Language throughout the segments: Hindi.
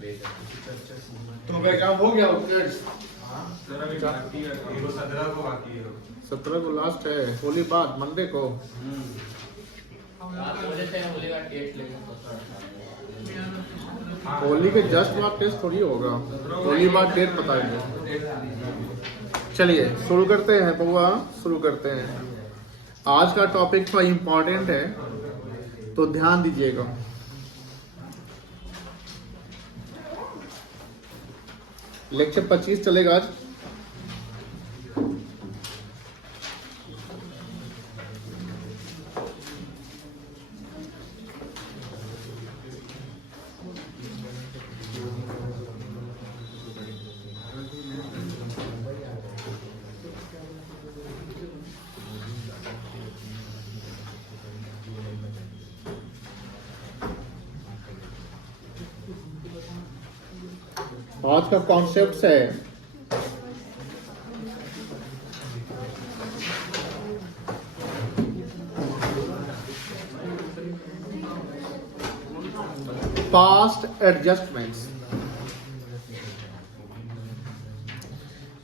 तो मेरा काम हो गया ओके। 17 को लास्ट है, होली बाद मंडे को। होली के जस्ट बाद टेस्ट थोड़ी होगा, होली बाद डेट बताएंगे। चलिए शुरू करते हैं बउआ, शुरू करते हैं। आज का टॉपिक थोड़ा इम्पोर्टेंट है तो ध्यान दीजिएगा। लेक्चर 25 चलेगा आज। आज का कॉन्सेप्ट है पास्ट एडजस्टमेंट्स,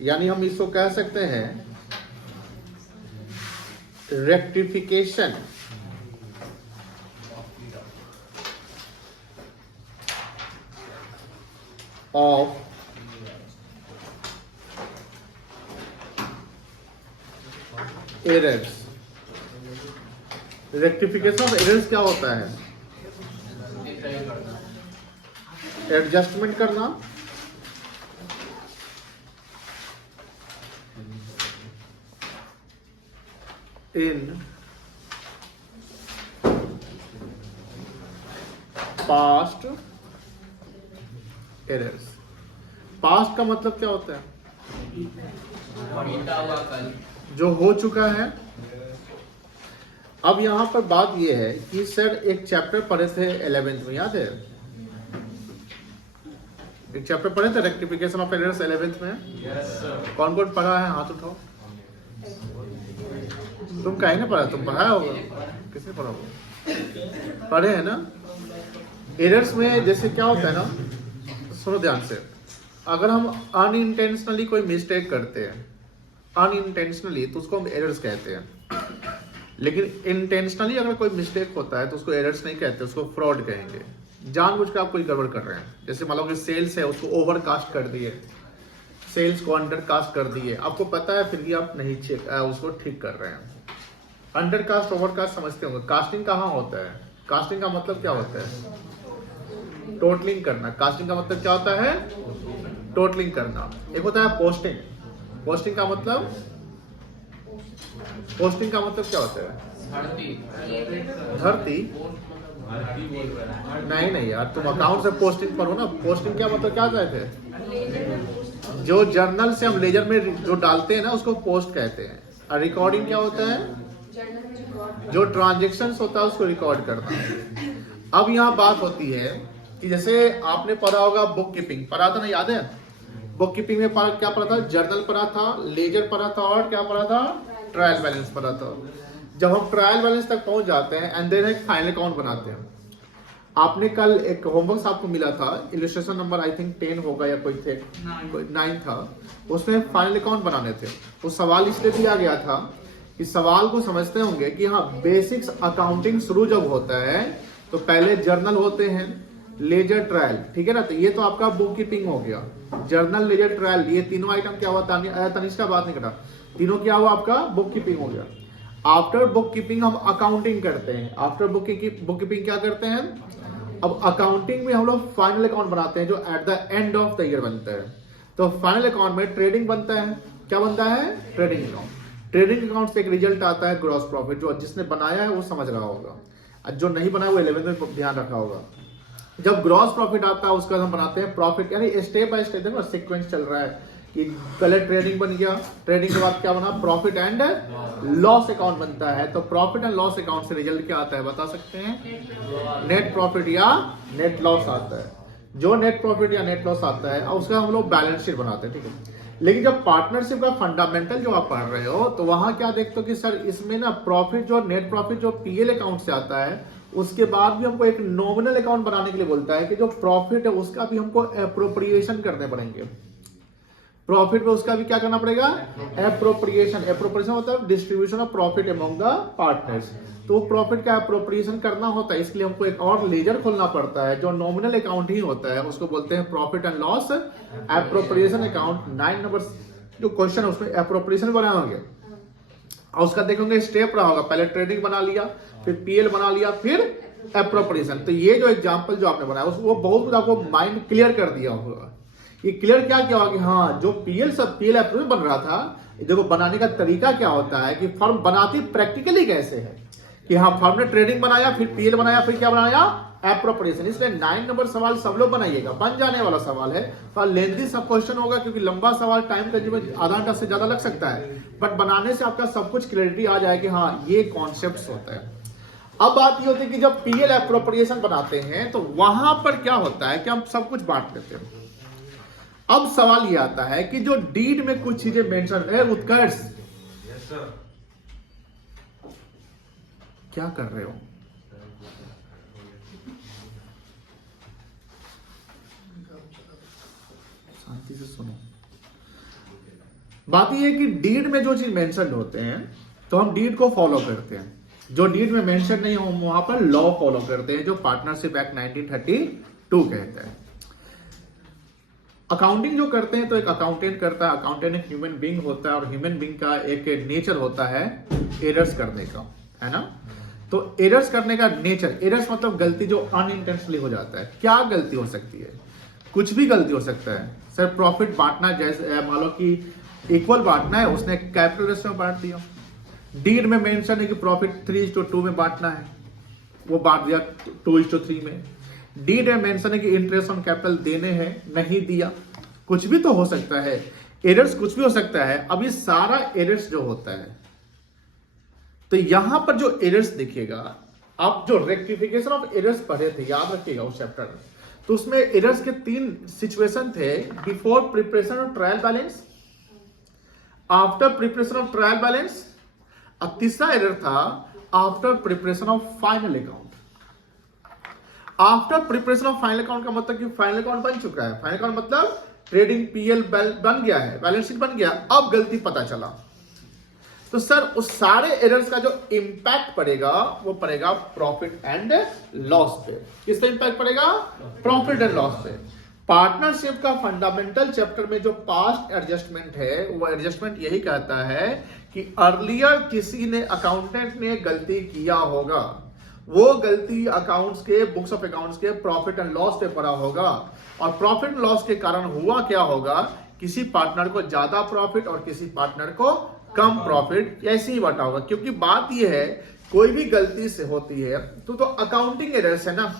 यानी हम इसको कह सकते हैं rectification of errors। Rectification of errors क्या होता है? एडजस्टमेंट करना, इन पास्ट एरर्स। पास्ट का मतलब क्या होता है? जो हो चुका है। अब यहां पर बात यह है कि सर एक चैप्टर पढ़े थे 11th में, याद है? एक चैप्टर पढ़े थे रेक्टिफिकेशन ऑफ एरर्स 11th में। कौन कौन पढ़ा है? हाथ उठाओ। तुम कहीं ना पढ़ा, तुम पढ़ा होगा। किसने पढ़ा होगा? पढ़े हैं ना? एरर्स में जैसे क्या होता है ना, सुनो ध्यान से। अगर हम अनइंटेंशनली कोई मिस्टेक करते हैं, अनइंटेंशनली, तो उसको हम एरर्स कहते हैं। लेकिन इंटेंशनली अगर कोई मिस्टेक होता है तो उसको एरर्स नहीं कहते, उसको फ्रॉड कहेंगे। जानबूझ के आप कोई गड़बड़ कर रहे हैं। जैसे मान लो कि सेल्स है, उसको ओवरकास्ट कर दिए, सेल्स को अंडरकास्ट कर दिए, आपको पता है फिर भी आप नहीं उसको ठीक कर रहे हैं। अंडरकास्ट ओवरकास्ट समझते होंगे। कास्टिंग कहाँ होता है? कास्टिंग का मतलब क्या होता है? टोटलिंग करना। कास्टिंग का मतलब क्या होता है? टोटलिंग करना। एक होता है पोस्टिंग। पोस्टिंग का मतलब, पोस्टिंग का मतलब क्या होता है? धरती। नहीं यार, तुम अकाउंट से पोस्टिंग पढ़ो ना। पोस्टिंग क्या मतलब क्या कहते हैं? जो जर्नल से हम लेजर में जो डालते हैं ना, उसको पोस्ट कहते हैं। और रिकॉर्डिंग क्या होता है? जो ट्रांजेक्शन्स होता है उसको रिकॉर्ड करना। अब यहाँ बात होती है कि जैसे आपने पढ़ा होगा बुक कीपिंग, पढ़ा था ना, याद है? बुक कीपिंग में क्या पढ़ा था? जर्नल पढ़ा था, लेजर पढ़ा था, और क्या पढ़ा था? ट्रायल बैलेंस पढ़ा था। जब हम ट्रायल बैलेंस तक पहुंच जाते हैं एंड देन एक फाइनल अकाउंट बनाते हैं। आपने कल एक होमवर्क आपको मिला था, इलस्ट्रेशन नंबर आई थिंक 10 होगा या कोई थे, 9 था। उसमें फाइनल अकाउंट बनाने थे। वो सवाल इसलिए दिया गया था कि सवाल को समझते होंगे कि हाँ, बेसिक्स अकाउंटिंग शुरू जब होता है तो पहले जर्नल होते हैं, लेजर, ट्रायल, ठीक है ना? तो ये तो आपका बुक कीपिंग हो गया। जर्नल, लेजर, ट्रायल, ये तीनों आइटम क्या हुआ? तनिष्का बात नहीं करा, तीनों क्या हुआ? आपका बुक कीपिंग हो गया। आफ्टर बुक कीपिंग हम अकाउंटिंग करते हैं। आफ्टर बुक कीपिंग क्या करते हैं? अब अकाउंटिंग में हम लोग फाइनल अकाउंट बनाते हैं जो at the end of the year बनता है। तो फाइनल अकाउंट में ट्रेडिंग बनता है। क्या बनता है? Trading account. ट्रेडिंग अकाउंट से एक रिजल्ट आता है ग्रॉस प्रॉफिट। जो जिसने बनाया है वो समझ रहा होगा, जो नहीं बनाया वो 11th में ध्यान रखा होगा। जब ग्रॉस प्रॉफिट आता है उसके बाद हम बनाते हैं प्रॉफिट, यानी स्टेप बाय स्टेप देखो सीक्वेंस चल रहा है कि पहले ट्रेडिंग बन गया, ट्रेडिंग के बाद क्या बना? प्रॉफिट एंड लॉस अकाउंट बनता है। तो प्रॉफिट एंड लॉस अकाउंट से रिजल्ट क्या आता है बता सकते हैं? नेट प्रॉफिट या नेट लॉस आता है। जो नेट प्रॉफिट या नेट लॉस आता है उसका हम लोग बैलेंस शीट बनाते हैं, ठीक है? लेकिन जब पार्टनरशिप का फंडामेंटल जो आप पढ़ रहे हो तो वहां क्या देखते हो कि सर इसमें ना प्रॉफिट, जो नेट प्रॉफिट जो पीएल अकाउंट से आता है उसके बाद भी हमको एक नॉमिनल अकाउंट बनाने के लिए बोलता है कि जो प्रॉफिट है उसका भी हमको एप्रोप्रिएशन करने पड़ेंगे। प्रॉफिट में उसका भी क्या करना पड़ेगा, एप्रोप्रिएशन। एप्रोप्रिएशन मतलब distribution of profit among the partners. तो प्रॉफिट का एप्रोप्रिएशन करना होता है, इसलिए हमको एक और लेजर खोलना पड़ता है जो नॉमिनल अकाउंट ही होता है, उसको बोलते हैं profit and loss appropriation account. 9 number जो क्वेश्चन है उसमें एप्रोप्रिएशन बनाओगे और उसका देखेंगे स्टेप रहा होगा, पहले ट्रेडिंग बना लिया, फिर पीएल बना लिया, फिर एप्रोप्रिएशन। तो ये जो एग्जांपल जो आपने बनाया वो बहुत कुछ आपको माइंड क्लियर कर दिया होगा। ये क्लियर क्या किया होगा कि हाँ जो पीएल एप्रोप्रिएशन बन रहा था, देखो बनाने का तरीका क्या होता है कि फर्म बनाती प्रैक्टिकली कैसे है कि हाँ फर्म ने ट्रेडिंग बनाया, फिर पीएल बनाया, फिर क्या बनाया, एप्रोप्रिएशन। इसलिए 9 नंबर सवाल सब लोग बनाइएगा, बन जाने वाला सवाल है। पर लेंथी सब क्वेश्चन होगा क्योंकि लंबा सवाल टाइम कंज्यूमिंग आधा घंटा से ज्यादा लग सकता है, बट बनाने से आपका सब कुछ क्लैरिटी आ जाए कि हाँ ये कॉन्सेप्ट होता है। अब बात ये होती है कि जब पीएल एप्रोप्रिएशन बनाते हैं तो वहां पर क्या होता है कि हम सब कुछ बांट देते हैं। अब सवाल ये आता है कि जो डीड में कुछ चीजें मेंशन है, उत्कर्ष क्या कर रहे हो, शांति से सुनो। बात यह है कि डीड में जो चीज मेंशन होते हैं तो हम डीड को फॉलो करते हैं, जो डीड में मेंशन नहीं हो वहां पर लॉ फॉलो करते हैं, जो पार्टनरशिप एक्ट 1932 कहता है। अकाउंटिंग जो करते हैं तो एक अकाउंटेंट करता है, अकाउंटेंट एक ह्यूमन बीइंग होता है और ह्यूमन बीइंग का एक नेचर होता है एरर्स करने का, है ना। तो एरर्स करने का नेचर, एरर्स मतलब गलती जो अनइंटेंशनली हो जाता है। क्या गलती हो सकती है, कुछ भी गलती हो सकता है। सर प्रॉफिट बांटना, जैसे मान लो कि इक्वल बांटना है, उसने कैपिटल रेशियो में बांट दिया। डीड में मेंशन है कि प्रॉफिट 3:2 में बांटना है, वो बांट दिया 2:3 में। डीड में मेंशन है कि इंटरेस्ट ऑन कैपिटल देने हैं, नहीं दिया। कुछ भी तो हो सकता है, एरर्स कुछ भी हो सकता है। अब ये सारा एरर्स जो होता है, तो यहां पर जो एरर्स दिखेगा, आप जो रेक्टिफिकेशन ऑफ एरर्स पढ़े थे याद रखिएगा उस चैप्टर में, तो उसमें एरर्स के 3 सिचुएशन थे। Before preparation of trial balance, after preparation of trial balance, और तीसरा एरर था after preparation of final account. After preparation of final account का मतलब कि फाइनल अकाउंट बन चुका है, फाइनल अकाउंट मतलब ट्रेडिंग पीएल बन गया है, बैलेंस शीट बन गया, अब गलती पता चला। तो सर उस सारे एरर्स का जो इंपैक्ट पड़ेगा वो पड़ेगा प्रॉफिट एंड लॉस पे। किस पे इंपैक्ट पड़ेगा, प्रॉफिट एंड लॉस पे। पार्टनरशिप का फंडामेंटल चैप्टर में जो पास्ट एडजस्टमेंट है, वो एडजस्टमेंट यही कहता है कि अर्लियर किसी ने, अकाउंटेंट ने गलती किया होगा, वो गलती अकाउंट्स के, बुक्स ऑफ अकाउंट्स के प्रॉफिट एंड लॉस पे पड़ा होगा, और प्रॉफिट एंड लॉस के कारण हुआ क्या होगा, किसी पार्टनर को ज्यादा प्रॉफिट और किसी पार्टनर को कम प्रॉफिट ऐसे ही बटा होगा। क्योंकि बात यह है कोई भी गलती से होती है तो अकाउंटिंग एरर्स है ना।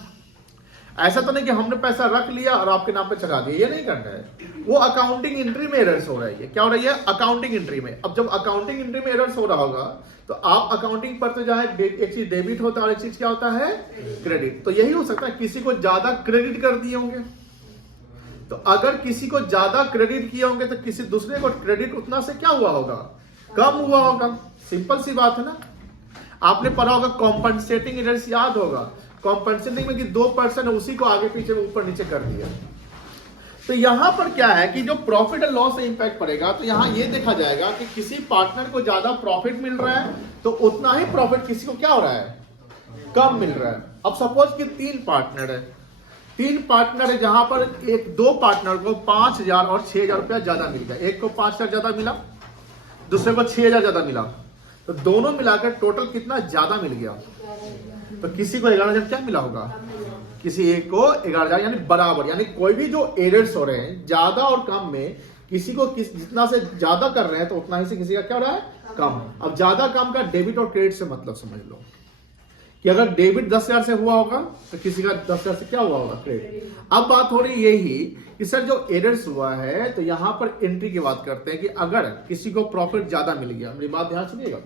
ऐसा तो नहीं कि हमने पैसा रख लिया और आपके नाम पे चढ़ा दिया, ये नहीं करना है। वो अकाउंटिंग एंट्री में एरर्स हो रही है। क्या हो रही है, अकाउंटिंग एंट्री में। अब जब अकाउंटिंग एंट्री में एरर्स हो रहा होगा तो आप अकाउंटिंग पर तो जाए, एक चीज डेबिट होता है और एक चीज क्या होता है, क्रेडिट। तो यही हो सकता है किसी को ज्यादा क्रेडिट कर दिए होंगे, तो अगर किसी को ज्यादा क्रेडिट किए होंगे तो किसी दूसरे को क्रेडिट उतना से क्या हुआ होगा, कम हुआ होगा। सिंपल सी बात है ना। आपने पढ़ा होगा कॉम्पनसेटिंग एरर्स, याद होगा कॉम्पनसेटिंग में कि 2% उसी को आगे पीछे ऊपर नीचे कर दिया। तो यहां पर क्या है कि जो प्रॉफिट एंड लॉस से इंपैक्ट पड़ेगा, तो यहां ये देखा जाएगा कि किसी पार्टनर को ज्यादा प्रॉफिट मिल रहा है तो उतना ही प्रॉफिट किसी को क्या हो रहा है, कम मिल रहा है। अब सपोज कि 3 पार्टनर है, 3 पार्टनर है जहां पर दो पार्टनर को 5,000 और 6,000 रुपया ज्यादा मिल गया। एक को 5,000 ज्यादा मिला, दूसरे को 6,000 ज्यादा मिला, तो दोनों मिलाकर टोटल कितना ज्यादा मिल गया। तो किसी को 11,000 क्या मिला होगा, किसी एक को 11,000, यानी बराबर। यानी कोई भी जो एरर्स हो रहे हैं ज्यादा और कम में, किसी को जितना से ज्यादा कर रहे हैं तो उतना ही से किसी का क्या हो रहा है, कम। अब ज्यादा कम का डेबिट और क्रेडिट से मतलब समझ लो कि अगर डेबिट 10,000 से हुआ होगा तो किसी का 10,000 से क्या हुआ होगा, क्रेडिट। अब बात हो रही यही कि सर जो एरर्स हुआ है, तो यहां पर एंट्री की बात करते हैं कि अगर किसी को प्रॉफिट ज्यादा मिल गया, मेरी बात ध्यान सुनिएगा,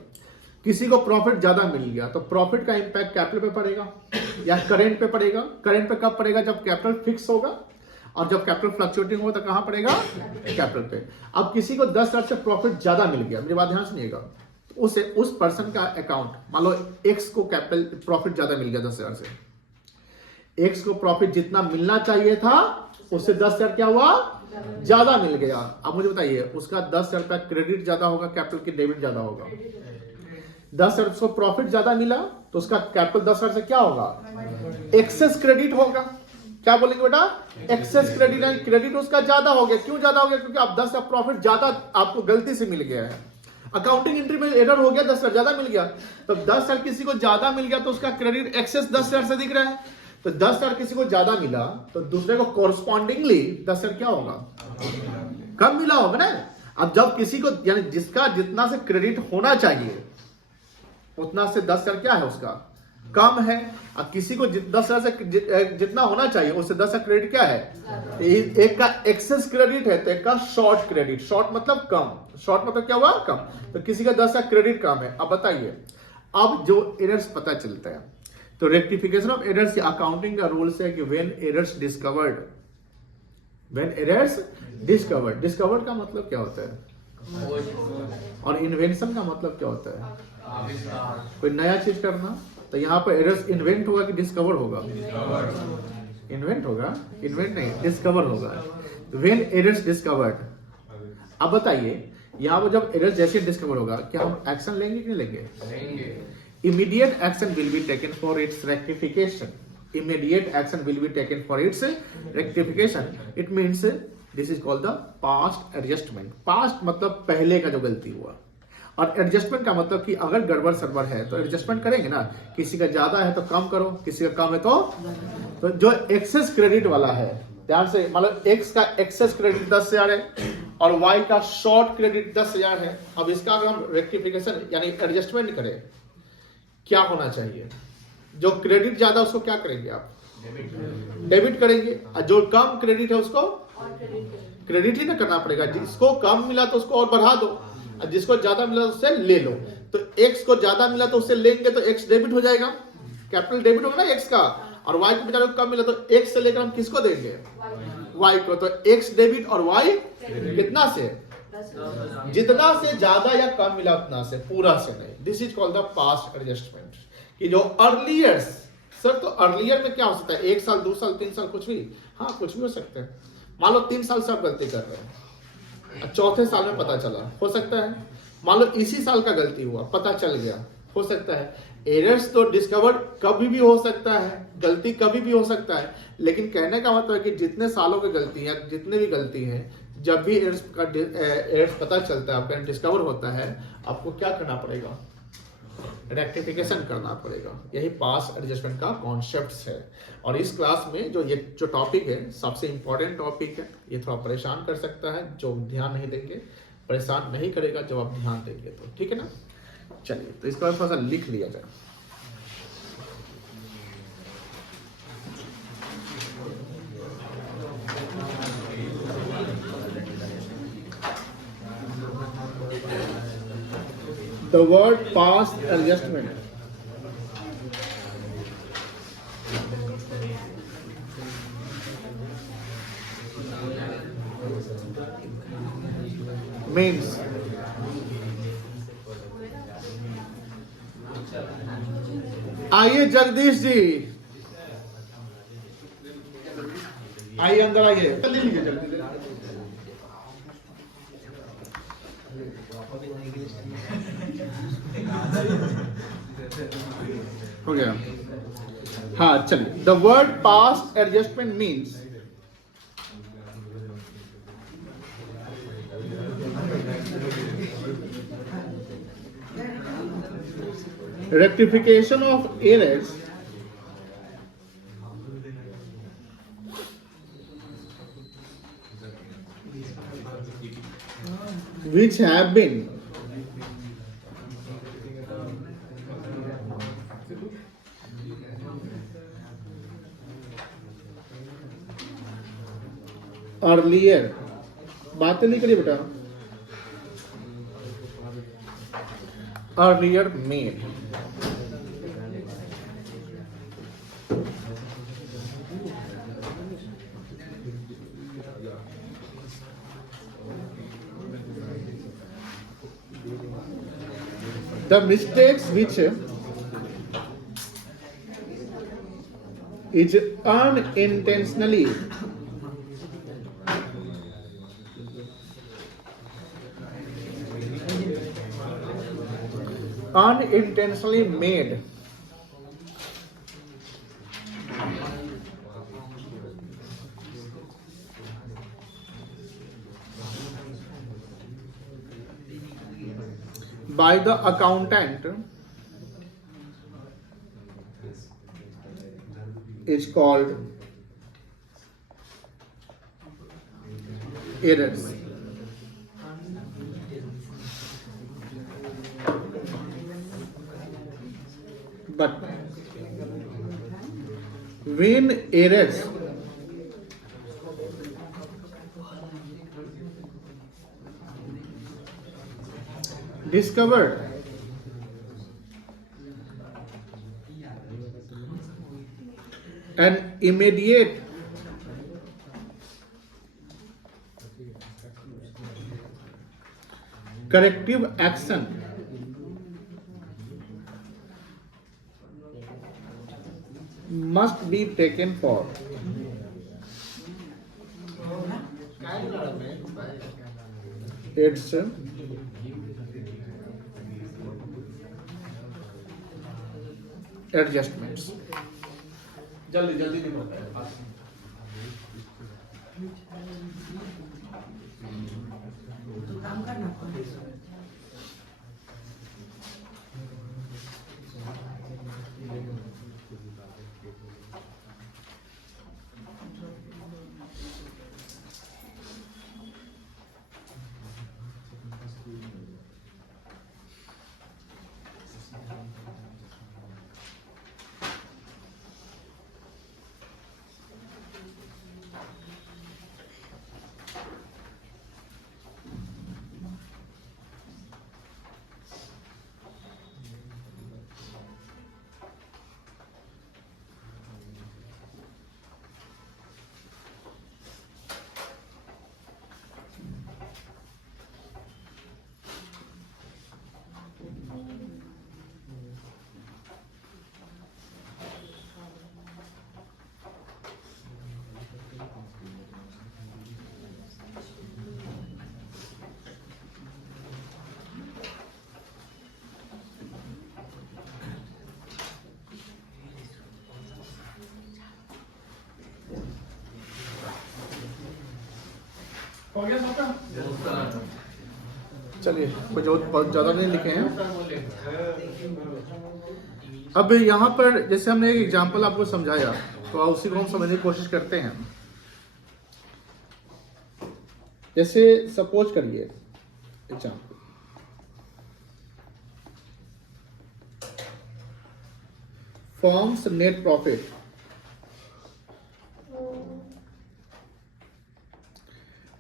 किसी को प्रॉफिट ज्यादा मिल गया तो प्रॉफिट का इंपैक्ट कैपिटल पे पड़ेगा या करेंट पे पड़ेगा। करेंट पे कब पड़ेगा, जब कैपिटल फिक्स होगा, और जब कैपिटल फ्लक्चुएटिंग होगा तो कहां पड़ेगा, कैपिटल पे। अब किसी को 10,000 से प्रॉफिट ज्यादा मिल गया, मेरी बात ध्यान सुनिएगा, उस पर्सन का अकाउंट, मान लो एक्स को कैपिटल प्रॉफिट ज्यादा मिल गया 10,000 से, एक्स को प्रॉफिट जितना मिलना चाहिए था उससे 10,000 क्या हुआ, ज्यादा मिल गया। अब मुझे बताइए उसका 10,000 का क्रेडिट ज्यादा होगा कैपिटल की डेबिट ज्यादा होगा? 10,000 को प्रॉफिट ज्यादा मिला तो उसका कैपिटल 10,000 से क्या होगा, एक्सेस क्रेडिट होगा। क्या बोलेंगे बेटा, एक्सेस क्रेडिट है, क्रेडिट उसका ज्यादा हो गया। क्यों ज्यादा हो गया, क्योंकि आप 10 का प्रॉफिट ज्यादा आपको गलती से मिल गया है, अकाउंटिंग एंट्री में एरर हो गया, 10,000 ज्यादा मिल गया। तो 10,000 किसी को ज्यादा मिल गया तो उसका क्रेडिट एक्सेस 10,000 से दिख रहा है। तो 10,000 किसी को ज्यादा मिला तो दूसरे को कोरस्पॉन्डिंगली 10,000 क्या होगा, कम मिला होगा ना। अब जब किसी को यानी जिसका जितना से क्रेडिट होना चाहिए उतना से 10,000 क्या है उसका कम है, अब किसी को 10,000 से जितना होना चाहिए उससे 10,000 क्रेडिट क्या है, एक का एक्सेस क्रेडिट है तो एक का शॉर्ट क्रेडिट। शॉर्ट मतलब कम, शॉर्ट मतलब क्या हुआ, कम। तो किसी का 10,000 क्रेडिट कम है। अब बताइए, अब जो एरर्स पता चलता है तो रेक्टिफिकेशन ऑफ एरर्स अकाउंटिंग का रूल्स है कि when errors discovered, when errors discovered, discovered का मतलब क्या होता है और इन्वेंशन का मतलब क्या होता है, कोई नया चीज करना। तो यहाँ पर एरर्स इन्वेंट होगा कि डिस्कवर होगा, इन्वेंट होगा, इन्वेंट नहीं डिस्कवर होगा। व्हेन एरर्स डिस्कवर्ड, अब बताइए यहाँ पर जब एरर्स जैसे डिस्कवर होगा क्या हम एक्शन लेंगे कि नहीं लेंगे, immediate action will be taken for its rectification, immediate action will be taken for its rectification, it means this is called the past adjustment। past मतलब पहले का जो गलती हुआ, और एडजस्टमेंट का मतलब कि अगर गड़बड़ सड़बड़ है तो एडजस्टमेंट करेंगे ना, किसी का ज्यादा है तो कम करो, किसी का कम है तो जो एक्सेस क्रेडिट वाला है, ध्यान से मतलब एक्स का एक्सेस क्रेडिट 10,000 है और वाई का शॉर्ट क्रेडिट 10,000 है। अब इसका अगर हम रेक्टिफिकेशन यानी एडजस्टमेंट करें क्या होना चाहिए, जो क्रेडिट ज्यादा उसको क्या करेंगे आप, डेबिट करेंगे, और जो कम क्रेडिट है उसको क्रेडिट ही ना करना पड़ेगा। जिसको कम मिला तो उसको और बढ़ा दो, और जिसको ज्यादा मिला तो उससे ले लो। तो एक्स को ज्यादा मिला तो उससे लेंगे तो एक्स डेबिट हो जाएगा, कैपिटल डेबिट होगा ना एक्स का, और वाई को बेचारे को कम मिला तो एक्स से लेकर हम किसको देंगे, वाई को। तो एक्स डेबिट और वाई कितना से, जितना से ज्यादा या कम मिला उतना से, पूरा से नहीं। This is called the past adjustment. कि जो अर्लियर, सर तो अर्लियर में क्या हो सकता है, 1 साल 2 साल 3 साल कुछ भी, हाँ कुछ भी हो सकता है। मान लो 3 साल से आप गलती कर रहे हैं, चौथे साल में पता चला, हो सकता है। मान लो इसी साल का गलती हुआ, पता चल गया, हो सकता है। एरर्स तो डिस्कवर्ड कभी भी हो सकता है, गलती कभी भी हो सकता है, लेकिन कहने का मतलब है कि जितने सालों की गलती है, जितने भी गलती है, जब भी एरर्स पता चलता है, आपका डिस्कवर होता है, आपको क्या करना पड़ेगा, रेक्टिफिकेशन करना पड़ेगा। यही पास्ट एडजस्टमेंट का कॉन्सेप्ट है। और इस क्लास में जो टॉपिक है सबसे इंपॉर्टेंट टॉपिक है, ये थोड़ा परेशान कर सकता है जो ध्यान नहीं देंगे, परेशान नहीं करेगा जब आप ध्यान देंगे तो, ठीक है ना। चलिए तो इसको थोड़ा सा लिख लिया जाए। The word past adjustment means आइए जगदीश जी, आइए अंदर आइए, ले लीजिए जल्दी। हो गया, हाँ चलिए। The word past adjustment means rectification of errors which have been earlier, बातें नहीं करिए बेटा, earlier made, The mistakes which is unintentionally made by the accountant is called errors. But when errors discovered an immediate corrective action must be taken for its adjustments. जल्दी जल्दी नहीं होता है। हो गया सबका? चलिए कुछ बहुत ज्यादा नहीं लिखे हैं। अब यहाँ पर जैसे हमने एक एग्जाम्पल आपको समझाया तो उसी को हम समझने की कोशिश करते हैं। जैसे सपोज करिए example, firms net profit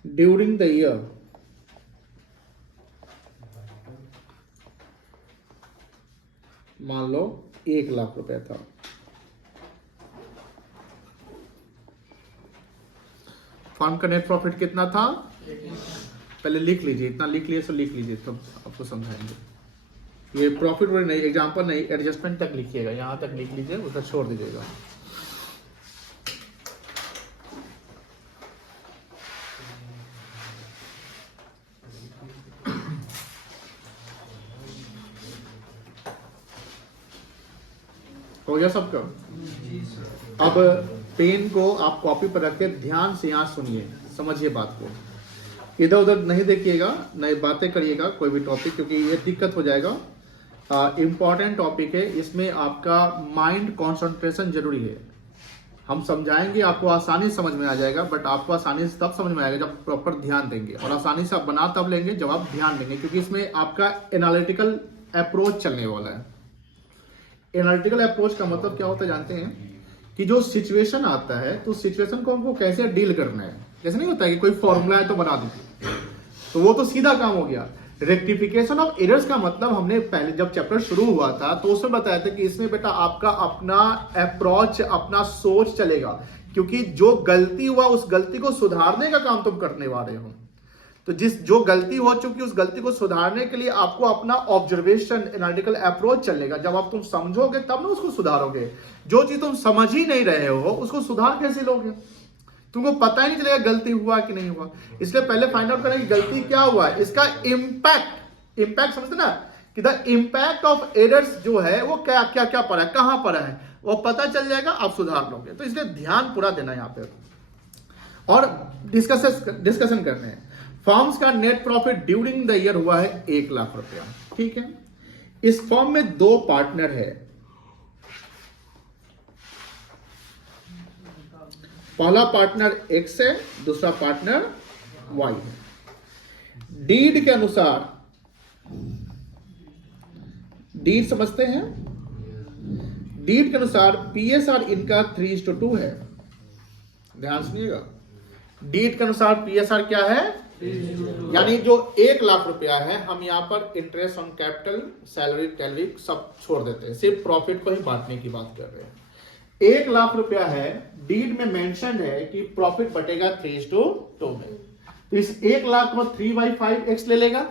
during the year मान लो 1 लाख रुपए था। फर्म का नेट प्रॉफिट कितना था? पहले लिख लीजिए, इतना लिख लिए तो लिख लीजिए, तब आपको समझाएंगे। ये प्रॉफिट और नहीं, एग्जांपल नहीं, एडजस्टमेंट तक लिखिएगा, यहां तक लिख लीजिए, उधर छोड़ दीजिएगा। हो गया सबका? अब पेन को आप कॉपी पर रख के ध्यान से यहाँ सुनिए, समझिए बात को, इधर उधर नहीं देखिएगा, नई बातें करिएगा कोई भी टॉपिक, क्योंकि ये दिक्कत हो जाएगा। इम्पॉर्टेंट टॉपिक है, इसमें आपका माइंड कंसंट्रेशन जरूरी है। हम समझाएंगे, आपको आसानी समझ में आ जाएगा, बट आपको आसानी से तब समझ में आएगा जब प्रॉपर ध्यान देंगे, और आसानी से आप बना तब लेंगे जब आप ध्यान देंगे, क्योंकि इसमें आपका एनालिटिकल अप्रोच चलने वाला है। एनालिटिकल अप्रोच का मतलब क्या होता है जानते हैं? कि जो सिचुएशन आता है तो सिचुएशन को हमको कैसे डील करना है। जैसे नहीं होता है कि कोई फॉर्मूला है तो बना दीजिए, तो वो तो सीधा काम हो गया। रेक्टिफिकेशन ऑफ एरर्स का मतलब हमने पहले जब चैप्टर शुरू हुआ था तो उसमें बताया था कि इसमें बेटा आपका अपना अप्रोच, अपना सोच चलेगा, क्योंकि जो गलती हुआ उस गलती को सुधारने का काम तुम करने वाले हो। तो तो जो गलती हो चुकी उस गलती को सुधारने के लिए आपको अपना ऑब्जर्वेशन एनालिटिकल अप्रोच चलेगा। जब आप तुम समझोगे तब ना उसको सुधारोगे। जो चीज तुम समझ ही नहीं रहे हो उसको सुधार कैसे लोगे? तुमको पता ही नहीं चलेगा गलती हुआ कि नहीं हुआ। इसलिए पहले फाइंड आउट करें कि गलती क्या हुआ है, इसका इम्पैक्ट समझते ना, कि द इम्पैक्ट ऑफ एरर्स जो है वो क्या क्या क्या पड़ा है, कहां पड़ा है, वो पता चल जाएगा, आप सुधार लोगे। तो इसलिए ध्यान पूरा देना यहां पे और डिस्कशन करने हैं। फर्म्स का net profit during the year हुआ है 1 लाख रुपया, ठीक है। इस फर्म में 2 पार्टनर है, पहला पार्टनर X है, दूसरा पार्टनर Y है। डीड के अनुसार, डीड समझते हैं, डीड के अनुसार PSR इनका 3:2 है। ध्यान सुनिएगा, डीड के अनुसार PSR क्या है, यानी जो 1 लाख रुपया है, हम यहां पर interest on capital, salary, tally सब छोड़ देते हैं, सिर्फ प्रॉफिट को ही बांटने की बात कर रहे हैं। 1 लाख रुपया है, डीड में मेंशन है कि प्रॉफिट बटेगा 3:2 में। तो इस 1 लाख को 3/5 X ले लेगा,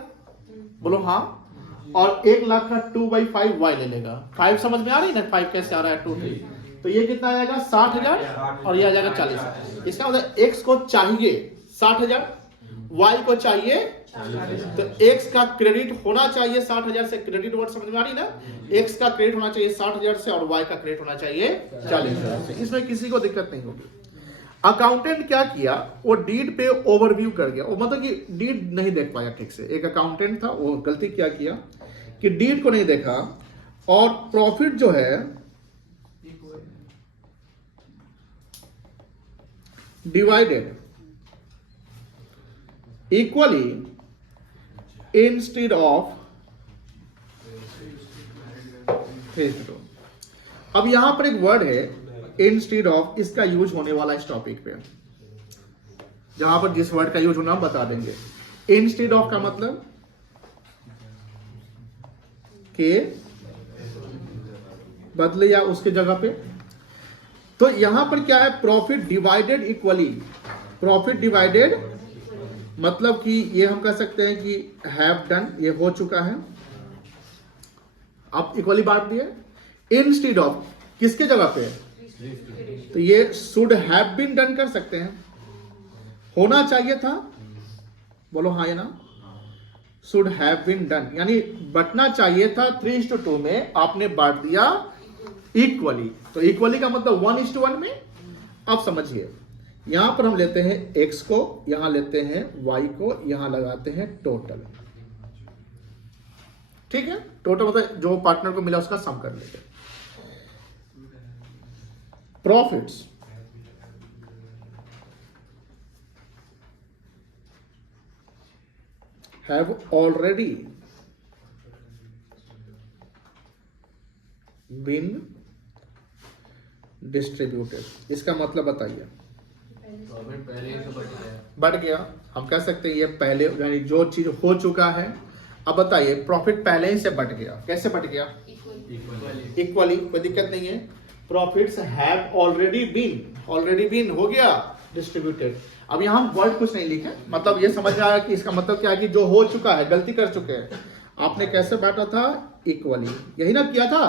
बोलो हाँ, और 1 लाख का 2/5 Y ले लेगा। 5 समझ में आ रही है ना, 5 कैसे आ रहा है, 2 3, तो ये कितना आ जाएगा 60,000 और ये आ जाएगा 40,000। इसका मतलब X को चाहिए 60,000, Y को चाहिए, तो X का क्रेडिट होना चाहिए 60,000 से। क्रेडिट वर्ड समझ में आ रही ना, X का क्रेडिट होना चाहिए 60,000 से और Y का क्रेडिट होना चाहिए 40,000 से। इसमें किसी को दिक्कत नहीं होगी। अकाउंटेंट क्या किया, वो डीड पे ओवरव्यू कर गया, वो मतलब कि डीड नहीं देख पाया ठीक से। एक अकाउंटेंट था, वो गलती क्या किया कि डीड को नहीं देखा और प्रॉफिट जो है डिवाइडेड इक्वली इंस्टेड ऑफ 3:2। अब यहां पर एक वर्ड है इंस्टेड ऑफ, इसका यूज होने वाला इस टॉपिक पे, जहां पर जिस वर्ड का यूज होना हम बता देंगे। इंस्टेड ऑफ का मतलब के बदले या उसके जगह पे। तो यहां पर क्या है, profit divided equally. Profit divided मतलब कि ये हम कह सकते हैं कि हैव डन, ये हो चुका है, आप इक्वली बांट दिए। इंस्टेड ऑफ किसके जगह पे, तो ये शुड हैव बीन डन कर सकते हैं, होना चाहिए था, बोलो हाँ या ना, शुड हैव बीन डन, यानी बटना चाहिए था 3:2 में, आपने बांट दिया इक्वली। तो इक्वली का मतलब 1:1 में। अब समझिए, यहां पर हम लेते हैं X को, यहां लेते हैं Y को, यहां लगाते हैं टोटल, ठीक है। टोटल मतलब जो पार्टनर को मिला उसका सम कर लेते। Profits have already been distributed। इसका मतलब बताइए, बढ़ गया, हम कह सकते हैं ये पहले, यानी जो चीज हो चुका है। अब बताइए, प्रॉफिट पहले ही से बढ़ गया, कैसे बढ़ गया, इक्वली, कोई दिक्कत नहीं है। प्रॉफिट्स हैव ऑलरेडी बीन हो गया डिस्ट्रीब्यूटेड। अब यहां हम वर्ड कुछ नहीं लिखे, मतलब ये समझ आया कि इसका मतलब क्या है कि जो हो चुका है, गलती कर चुके हैं, आपने कैसे बांटा था, इक्वली, यही ना किया था।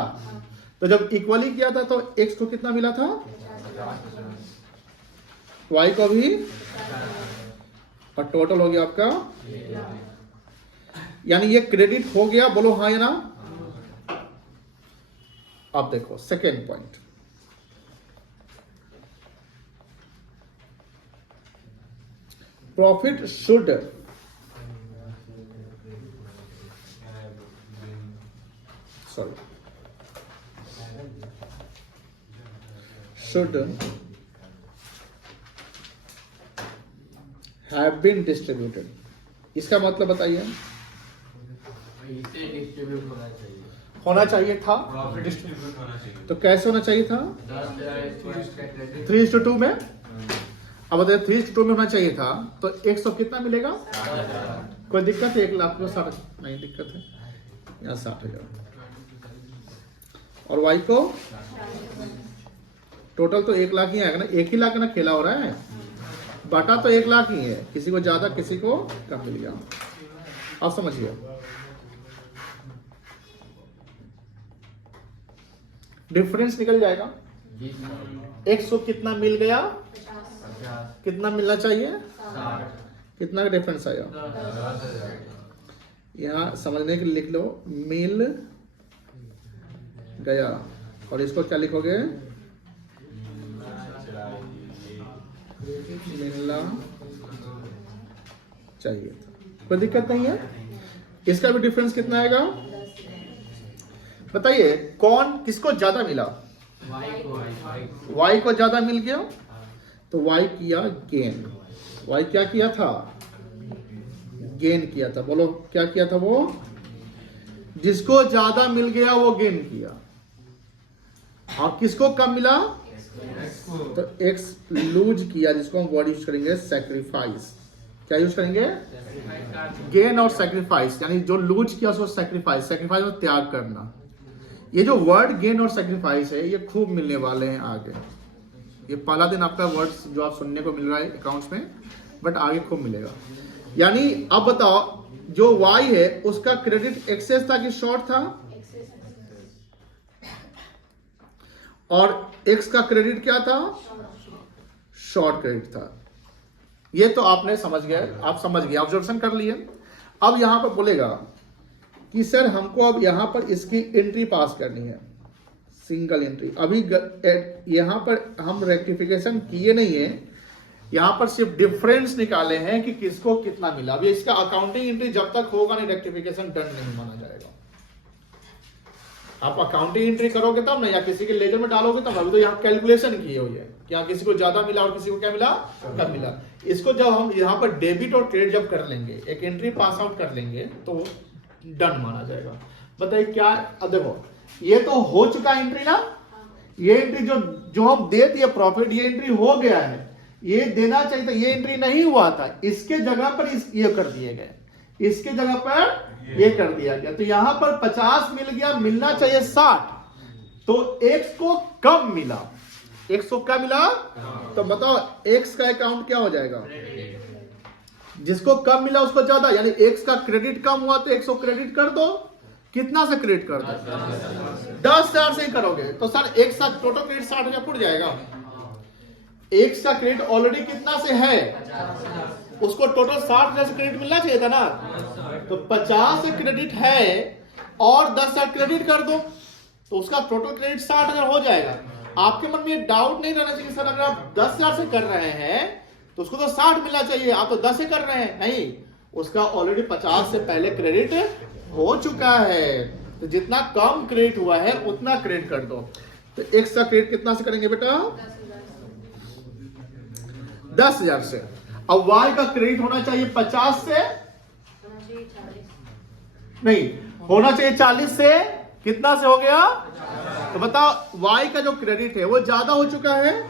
तो जब इक्वली किया था तो X को कितना मिला था, Y को भी, और टोटल हो गया आपका, यानी ये क्रेडिट हो गया, बोलो हाँ या ना। अब देखो second point, profit should have been distributed. इसका मतलब बताइए, होना चाहिए था, तो कैसे होना चाहिए था, 3:2 में। अब बताइए 3:2 में होना चाहिए था, तो 100 कितना मिलेगा, कोई दिक्कत है, 1 लाख को 60 नहीं दिक्कत है, यहाँ 60,000, और Y को टोटल तो 1 लाख ही आएगा ना, 1 ही लाख ना खेला हो रहा है, बटा तो 1 लाख ही है, किसी को ज्यादा किसी को कम मिल गया। आप समझिए, डिफरेंस निकल जाएगा। 100 कितना मिल गया, कितना मिलना चाहिए, कितना का डिफरेंस आएगा। यहाँ समझने के लिए लिख लो मिल गया, और इसको क्या लिखोगे, मिलना चाहिए। कोई दिक्कत नहीं है। इसका भी डिफरेंस कितना आएगा बताइए, कौन किसको ज्यादा मिला, y को ज्यादा मिल गया तो y किया गेन, y क्या किया था, गेन किया था। बोलो क्या किया था, वो जिसको ज्यादा मिल गया वो गेन किया, और किसको कम मिला तो x लूज किया, जिसको हम वर्ड यूज करेंगे सैक्रिफाइस। क्या यूज करेंगे, गेन और सैक्रिफाइस, यानी जो लूज किया उसको सैक्रिफाइस, सैक्रिफाइस में त्याग करना। ये जो वर्ड गेन और सैक्रिफाइस है ये खूब मिलने वाले हैं आगे। ये पहला दिन आपका वर्ड्स जो आप सुनने को मिल रहा है अकाउंट्स में, बट आगे खूब मिलेगा। यानी अब बताओ, जो y है उसका क्रेडिट एक्सेस था कि शॉर्ट था, और x का क्रेडिट क्या था, शॉर्ट क्रेडिट था। ये तो आपने समझ गए, आप समझ गए, ऑब्जर्वेशन कर लिए। अब यहां पर बोलेगा कि सर हमको अब यहां पर इसकी एंट्री पास करनी है, सिंगल एंट्री। अभी यहां पर हम रेक्टिफिकेशन किए नहीं है, यहां पर सिर्फ डिफरेंस निकाले हैं कि किसको कितना मिला। अभी इसका अकाउंटिंग एंट्री जब तक होगा नहीं, रेक्टिफिकेशन डन नहीं माना जाएगा। आप अकाउंटिंग एंट्री करोगे तब ना, या किसी के लेजर में डालोगे तब। अभी तो यहाँ कैलकुलेशन की हुई है कि यहाँ किसी को ज्यादा मिला और किसी को क्या मिला, कम मिला। इसको जब हम यहाँ पर डेबिट और क्रेडिट जब कर लेंगे, एक एंट्री पास आउट कर लेंगे, तो डन माना जाएगा। बताइए क्या, अब देखो ये तो हो चुका एंट्री ना, ये एंट्री जो हम दे दिए प्रॉफिट, ये एंट्री हो गया है, ये देना चाहिए था, ये एंट्री नहीं हुआ था, इसके जगह पर ये कर दिए गए, इसके जगह पर ये कर दिया गया। तो यहां पर 50 मिल गया, मिलना चाहिए 60, तो x को कम मिला, x को क्या मिला, तो बताओ x का अकाउंट क्या हो जाएगा, जिसको कम मिला उसको ज्यादा, यानी x का क्रेडिट कम हुआ तो x को क्रेडिट कर दो। कितना से क्रेडिट कर दो, 10,000 से ही करोगे तो सर एक साथ टोटल क्रेडिट 60,000 फुट जाएगा। x का क्रेडिट ऑलरेडी कितना से है, उसको टोटल 60,000 से क्रेडिट मिलना चाहिए था ना, तो 50 से क्रेडिट है और 10,000 क्रेडिट कर दो, तो उसका टोटल क्रेडिट 60,000 हो जाएगा। आपके मन में ये डाउट नहीं रहना चाहिए सर अगर आप 10,000 से कर रहे हैं तो उसको तो 60 मिलना चाहिए, आप तो 10 से कर रहे हैं, नहीं, उसका ऑलरेडी 50 से पहले क्रेडिट हो चुका है, तो जितना कम क्रेडिट हुआ है उतना क्रेडिट कर दो। तो x का क्रेडिट कितना से करेंगे बेटा, 10,000 से। अब y का क्रेडिट होना चाहिए 50 से, नहीं होना चाहिए 40 से, कितना से हो गया, तो बताओ y का जो क्रेडिट है वो ज्यादा हो चुका है,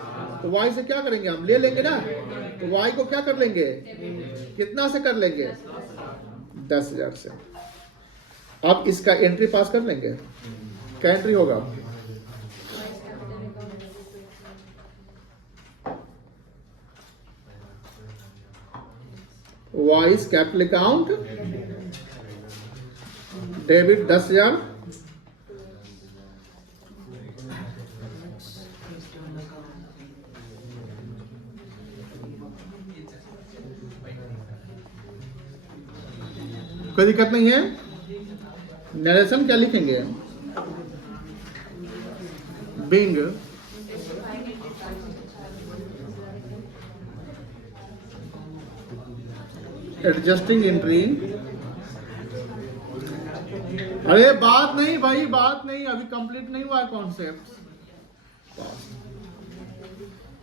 तो y से क्या करेंगे, हम ले लेंगे ना, तो y को क्या कर लेंगे, कितना से कर लेंगे, 10,000 से। अब इसका एंट्री पास कर लेंगे, क्या एंट्री होगा, वाइस कैपिटल अकाउंट डेबिट 10,000, कोई दिक्कत नहीं है। नरेशन क्या लिखेंगे, बिंग एडजस्टिंग एंट्री। अरे बात नहीं भाई, बात नहीं, अभी कंप्लीट नहीं हुआ है कॉन्सेप्ट।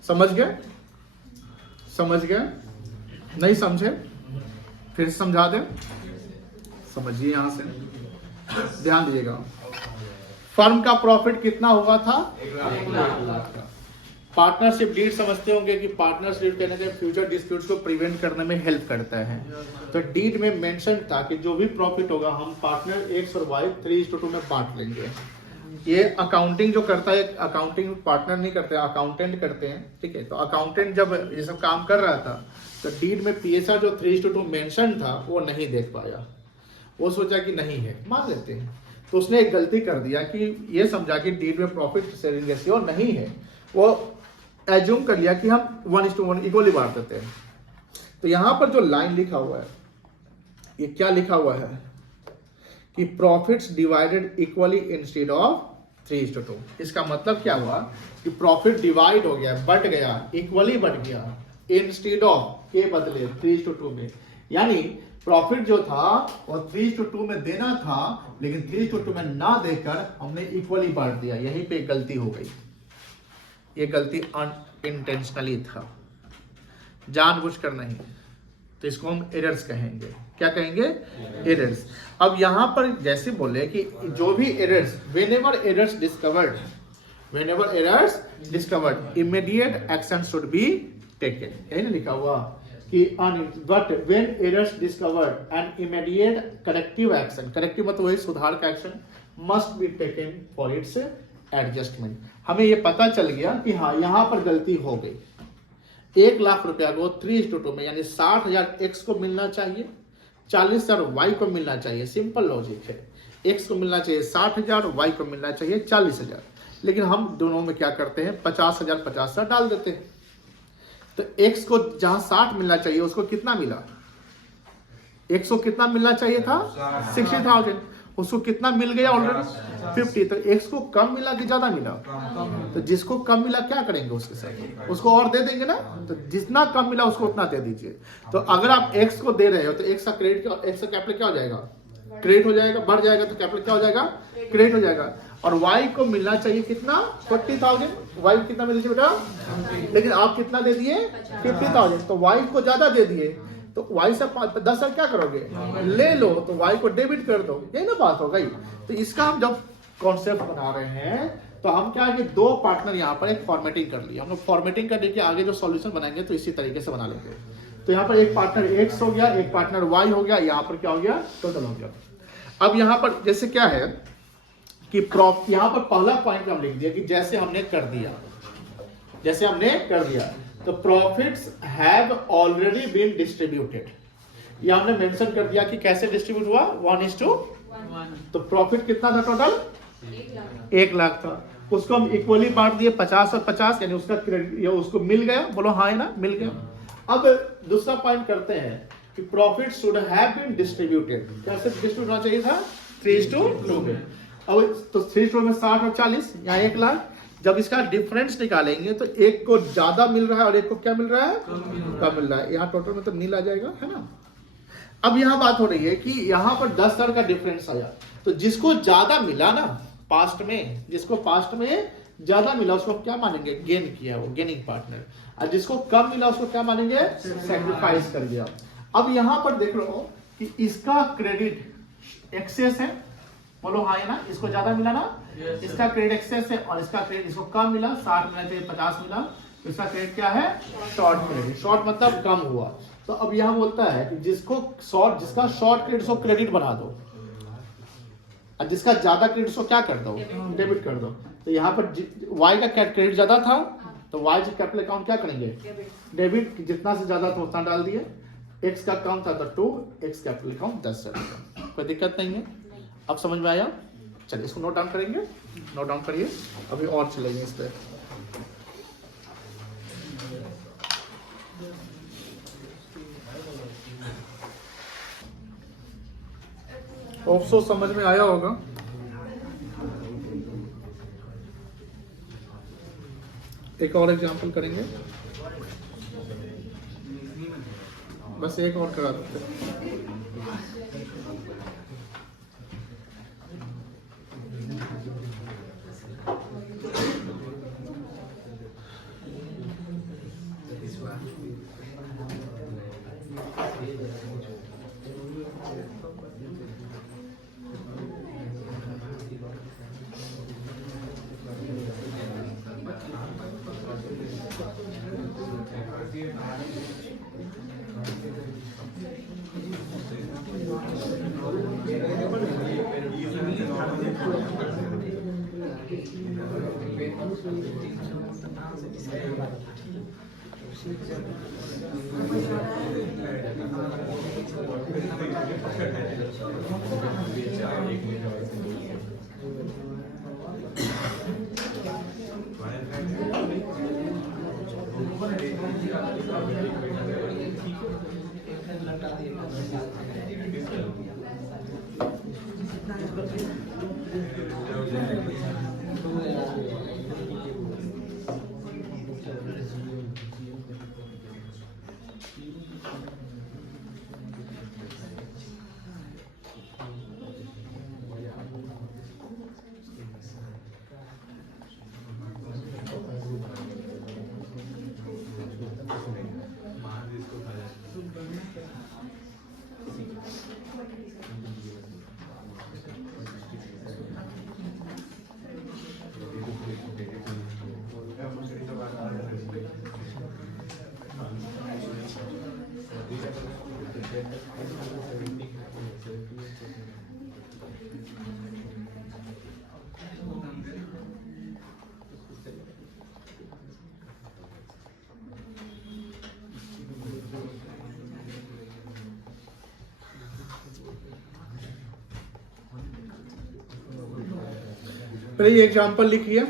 समझ गए, समझ गए, नहीं समझे फिर समझा दे, समझिए यहां से ध्यान दीजिएगा। फर्म का प्रॉफिट कितना हुआ था, 1 लाख का। पार्टनरशिप डीड समझते होंगे कि पार्टनरशिप कहने से फ्यूचर डिस्प्यूट्स को प्रिवेंट करने में हेल्प करता है। तो डीड में मेंशन था कि जो भी प्रॉफिट होगा हम पार्टनर एक्स और वाई 3:2 में बांट लेंगे। ये अकाउंटिंग जो करता है, अकाउंटिंग पार्टनर नहीं करते, अकाउंटेंट करते हैं, ठीक है। तो अकाउंटेंट जब ये सब काम कर रहा था तो डीड में पीएसआर जो 3:2 मेंशन था वो नहीं देख पाया, वो सोचा कि नहीं है, मान लेते हैं। तो उसने एक गलती कर दिया कि ये समझा कि डीड में प्रॉफिट शेयरिंग रेशियो नहीं है, वो एज्यूम कर लिया कि हम 1:1 इक्वली बांट देते हैं। तो यहां पर जो लाइन लिखा हुआ है, ये क्या लिखा हुआ है कि profits divided equally instead of 3:2। इसका मतलब क्या हुआ कि प्रॉफिट डिवाइड हो गया, बट गया, इक्वली बट गया, इंस्टेड ऑफ के बदले 3:2 में। यानी प्रॉफिट जो था वो 3:2 में देना था, लेकिन 3:2 में ना देकर हमने इक्वली बांट दिया। यहीं पे गलती हो गई, ये गलती अनइंटेंशनली था, जानबूझकर नहीं। तो इसको हम एरर्स कहेंगे। क्या कहेंगे? एरर्स। अब यहां पर जैसे बोले कि जो भी errors, whenever errors discovered immediate action should be taken. यही ना लिखा हुआ कि but when errors discovered and immediate corrective action, corrective मतलब वही सुधार का action, must be taken for its adjustment. हमें ये पता चल गया कि हाँ यहां पर गलती हो गई। 1 लाख रुपया को 3:2 में, यानी 60,000 एक्स को मिलना चाहिए, 40,000 वाई को मिलना चाहिए। सिंपल लॉजिक है, एक्स को मिलना चाहिए 60,000, वाई को मिलना चाहिए 40,000। लेकिन हम दोनों में क्या करते हैं, 50,000 50,000 डाल देते हैं। तो एक्स को जहां 60 मिलना चाहिए उसको कितना मिला, एक्स को कितना मिलना चाहिए था 60,000, उसको कितना मिल गया ऑलरेडी 50। तो एक्स को कम मिला कि ज्यादा मिला? तो जिसको कम मिला क्या करेंगे उसके साथ, उसको और दे देंगे ना। तो जितना कम मिला उसको उतना दे दीजिए। तो अगर आप एक्स को दे रहे हो तो एक्स का क्रेडिट, एक्स का कैपिटल क्या हो जाएगा, क्रेडिट हो जाएगा, बढ़ जाएगा तो कैपिटल क्या हो जाएगा, क्रेडिट हो जाएगा। और वाई को मिलना चाहिए कितना, 40,000। वाई को कितना मिलना चाहिए बेटा, लेकिन आप कितना दे दिए 50,000। तो वाई को ज्यादा दे दिए, तो वाई से 10,000 क्या करोगे, ले लो, तो वाई को डेबिट कर दो। यही ना बात हो गई। तो इसका हम जब कॉन्सेप्ट बना रहे हैं तो हम क्या है कि 2 पार्टनर यहाँ पर एक फॉर्मेटिंग कर लिया। हम लोग फॉर्मेटिंग करने के आगे जो सॉल्यूशन बनाएंगे तो इसी तरीके से बना लेंगे। तो यहाँ पर एक पार्टनर एक्स हो गया, एक पार्टनर वाई हो गया, यहाँ पर क्या हो गया, टोटल हो गया। अब यहाँ पर जैसे क्या है कि यहाँ पर पहला पॉइंट हम लिख दिया कि जैसे हमने कर दिया, तो profits have already been distributed. ये हमने मेंशन कर दिया कि कैसे डिस्ट्रीब्यूट हुआ, 1:1। तो प्रॉफिट कितना था टोटल, 1 लाख था। उसको हम इक्वली बांट दिए 50 और 50, यानी उसका क्रेडिट, उसको मिल गया। बोलो हाँ है ना, मिल गया। अब दूसरा पॉइंट करते हैं कि profit should have been distributed. कैसे डिस्ट्रीब्यूट होना चाहिए था, 3:2 में। अब तो 3:2 में 60 और 40, यहाँ 1 लाख। जब इसका डिफरेंस निकालेंगे तो एक को ज्यादा मिल रहा है और एक को क्या मिल रहा है, कम मिल रहा है। यहाँ टोटल में तो नील आ जाएगा, है ना। अब यहाँ बात हो रही है कि यहाँ पर 10,000 का डिफरेंस आया, तो जिसको ज्यादा मिला ना पास्ट में, जिसको पास्ट में ज्यादा मिला उसको क्या मानेंगे, गेन किया, वो गेनिंग पार्टनर। और जिसको कम मिला उसको क्या मानेंगे, सैक्रिफाइस कर दिया। अब यहाँ पर देख लो कि इसका क्रेडिट एक्सेस है, बोलो हाँ है ना, इसको ज्यादा मिला ना, इसका क्रेडिट एक्सेस है, और इसका क्रेडिट इसको कम मिला, 60 मिला चाहिए 50 मिला, तो इसका क्रेडिट क्या है, शॉर्ट क्रेडिट। शॉर्ट मतलब कम हुआ। तो अब यहाँ बोलता है कि जिसका शॉर्ट क्रेडिट उसको क्रेडिट बना दो, और जिसका ज्यादा क्रेडिट उसको क्या कर दो, डेबिट कर दो। तो यहाँ पर वाई का क्रेडिट ज्यादा था तो वाई का कैपिटल अकाउंट क्या करेंगे, डेबिट। जितना से ज्यादा था उतना डाल दिए। एक्स का कम था तो 2, एक्स कैपिटल अकाउंट 10 से। कोई दिक्कत नहीं है, अब समझ में आया। चलिए इसको नोट डाउन करेंगे, नोट डाउन करिए, अभी और चलेंगे इस पे। ऑफसो समझ में आया होगा। एक और एग्जांपल करेंगे, बस एक और करा देते हैं। पहले ये एग्जाम्पल लिखिए।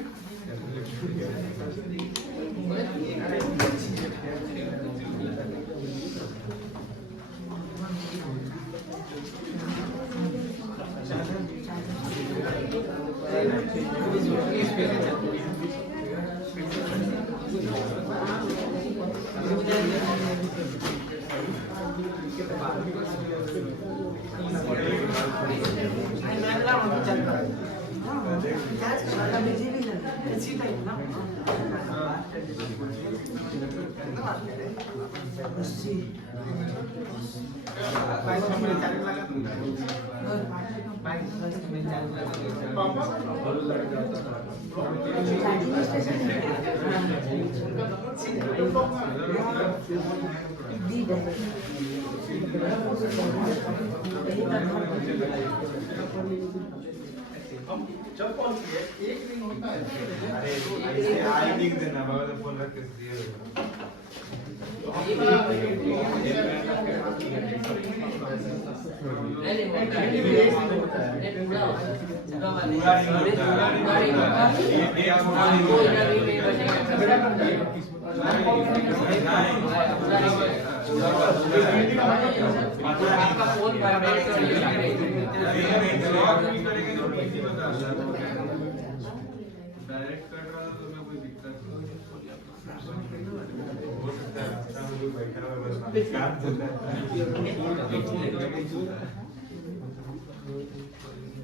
जब कॉल किए एक रिंग होता है। अरे ऐसे आई लिख देना बगल में फोन रख के दिए। तो हम डायरेक्ट कर रहा तो मैं कोई दिक्कत नहीं। हो सकता है रास्ता में कोई बैठा हुआ बस काम चल रहा है।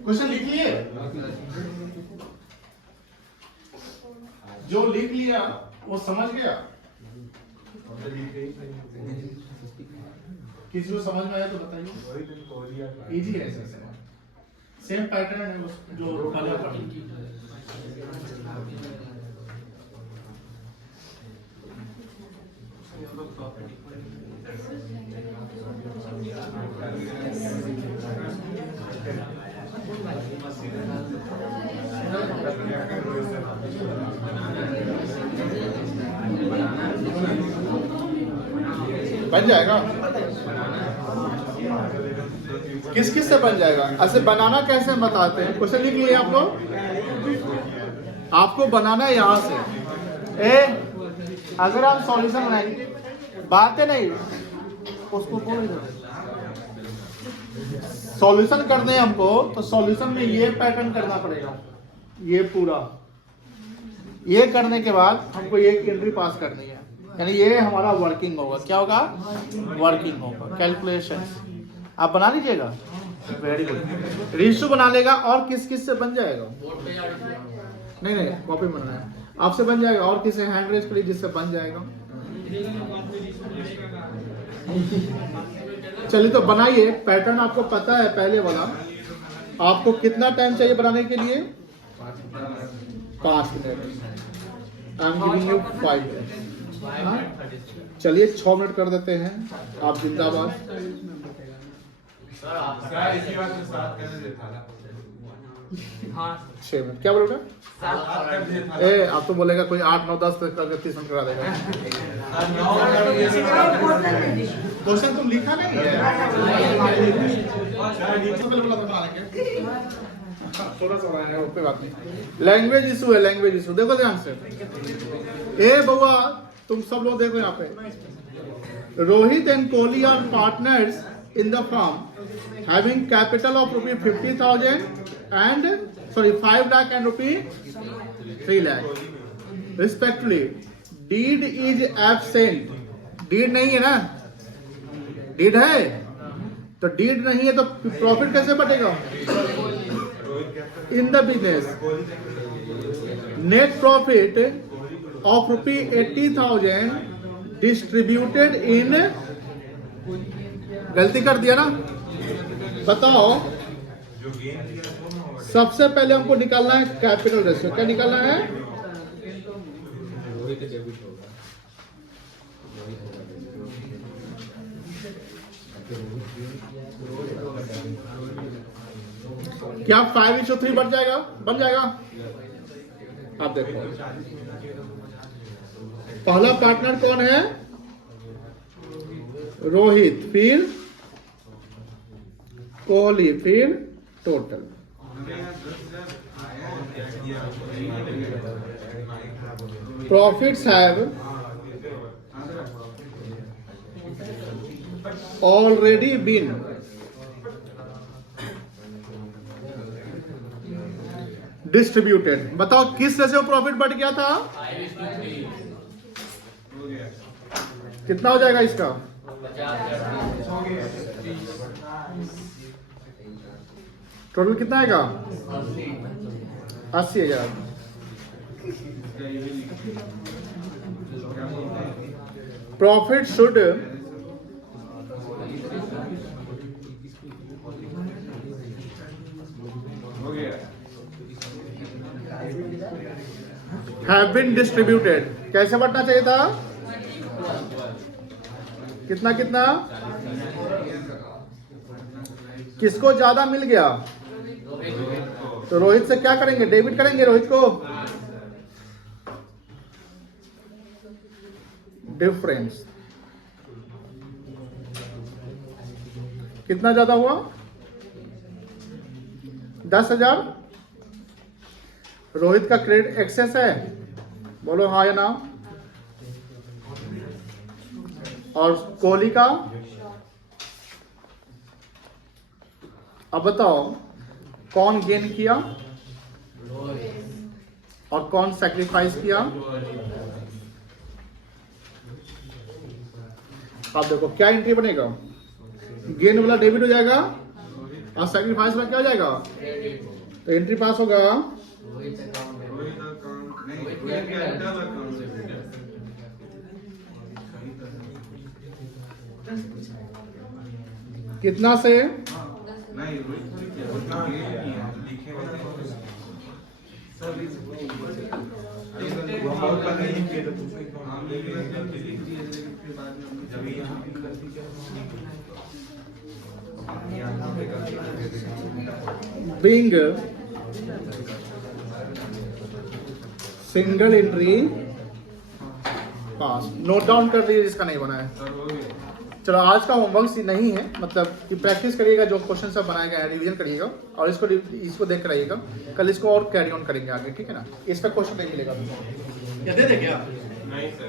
क्वेश्चन लिख लिए? जो लिख लिया वो समझ गया? किसी को समझ में आया तो बताइए। इजी है, सेम पैटर्न है जो पहले पढ़ा। बन जाएगा। किस किस से बन जाएगा? ऐसे बनाना कैसे बताते हैं? क्वेश्चन लिख लिए आप लोग? आपको बनाना है यहाँ से। अगर आप सॉल्यूशन बनाएंगे, बातें नहीं उसको बोल दो। सॉल्यूशन करने हैं हमको, तो सॉल्यूशन में ये पैटर्न करना पड़ेगा। ये पूरा ये करने के बाद हमको ये एंट्री पास करनी है, यानी ये हमारा वर्किंग होगा। क्या होगा? वर्किंग होगा। कैलकुलेशन आप बना लीजिएगा। Very good. रेशियो बना लेगा। और किस किस से बन जाएगा? नहीं नहीं, कॉपी बनाना है आपसे बन जाएगा। और किसी हैंड रेज करिए जिससे बन जाएगा। चलिए तो बनाइए। पैटर्न आपको पता है पहले वाला। आपको कितना टाइम चाहिए बनाने के लिए? 5 minute. I am giving you 5 minute. चलिए 6 मिनट कर देते हैं। आप जिंदाबाद। 6 मिनट। क्या बोलोगे? आप तो बोलेगा कोई 8, 9, 10 करके 30 मिनट करा देगा। क्वेश्चन तुम लिखा नहीं है। थोड़ा सा है, कोई बात नहीं। लैंग्वेज इशू है, लैंग्वेज इशू। देखो ध्यान से, ए बउआ तुम सब लोग देखो यहाँ पे। Rohit and Kohli are partners in the firm having capital of ₹50,000 and 5 lakh and ₹3 lakh respectively. Deed is absent. Deed नहीं है ना? डीड है तो डीड नहीं है तो प्रॉफिट कैसे बटेगा? In the business net profit of ₹80,000 distributed in, गलती कर दिया ना? बताओ, सबसे पहले हमको निकालना है कैपिटल रेशियो। क्या निकालना है? क्या 5:3 बन जाएगा? बन जाएगा। आप देखो, पहला पार्टनर कौन है? रोहित, फिर कोहली, फिर total. Profits have already been distributed. बताओ किस रेशियो प्रॉफिट बढ़ गया था? कितना हो जाएगा इसका? टोटल कितना आएगा? 80,000। Profit should have been distributed. कैसे बढ़ना चाहिए था? कितना कितना? किसको ज्यादा मिल गया? तो रोहित से क्या करेंगे? डेबिट करेंगे रोहित को। डिफरेंस कितना ज्यादा हुआ? 10,000। रोहित का क्रेडिट एक्सेस है, बोलो हाँ या ना। और कोहली का? अब बताओ कौन गेन किया और कौन सैक्रिफाइस किया? आप देखो क्या एंट्री बनेगा? गेन वाला डेबिट हो जाएगा और सैक्रिफाइस वाला क्या हो जाएगा? तो एंट्री पास होगा। कितना से? Being सिंगल एंट्री पास। नोट डाउन कर लीजिए, इसका नहीं बना है। चलो आज का होमवर्क नहीं है, मतलब कि प्रैक्टिस करिएगा, जो क्वेश्चन सब बनाया गया है रिवीजन करिएगा और इसको देख कर रहिएगा। कल इसको और कैरी ऑन करेंगे आगे, ठीक है ना? इसका क्वेश्चन नहीं मिलेगा तुमको। दे दे क्या? नहीं सर।